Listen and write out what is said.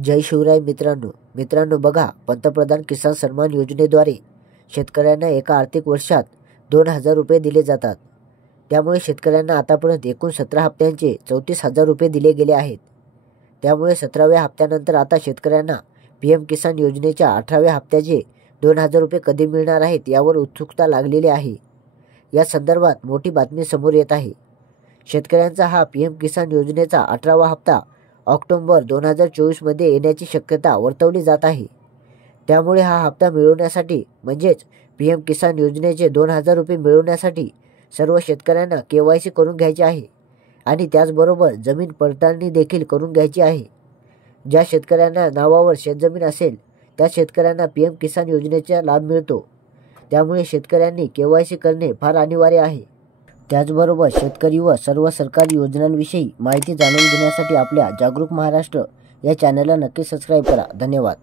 जय शिवराय मित्रांनो बघा, पंतप्रधान किसान सन्मान योजनेद्वारे शेतकऱ्यांना एका आर्थिक वर्षात 2,000 रुपये दिले जातात। त्यामुळे शेतकऱ्यांना आतापर्यंत एकूण 17 हप्त्यांचे 34,000 रुपये दिले गेले आहेत। त्यामुळे 17व्या हप्त्यानंतर आता शेतकऱ्यांना PM किसान योजनेच्या 18व्या हप्त्याचे 2,000 रुपये कधी मिळणार आहेत यावर उत्सुकता लागलेली आहे। या संदर्भात मोठी बातमी समोर येत आहे। शेतकऱ्यांचा हा PM किसान योजनेचा 18वा हप्ता ऑक्टोबर 2024 मध्ये येण्याची शक्यता वर्तवली जात आहे। त्यामुळे हा हप्ता मिळवण्यासाठी म्हणजेच PM किसान योजनेचे 2,000 रुपये मिळवण्यासाठी सर्व शेतकऱ्यांना KYC करून घ्यायचे आहे आणि त्याचबरोबर जमीन पडताळणी देखील करून घ्यायची आहे। ज्या शेतकऱ्यांना नावावर शेतजमीन असेल त्या शेतकऱ्यांना PM किसान योजनेचा लाभ मिळतो। त्यामुळे शेतकऱ्यांनी KYC करणे फार अनिवार्य आहे। त्याचबरोबर शेतकरी व सर्व सरकारी योजनांविषयी माहिती जाणून घेण्यासाठी आपल्या जागरूक महाराष्ट्र या चॅनलला नक्की सबस्क्राईब करा। धन्यवाद।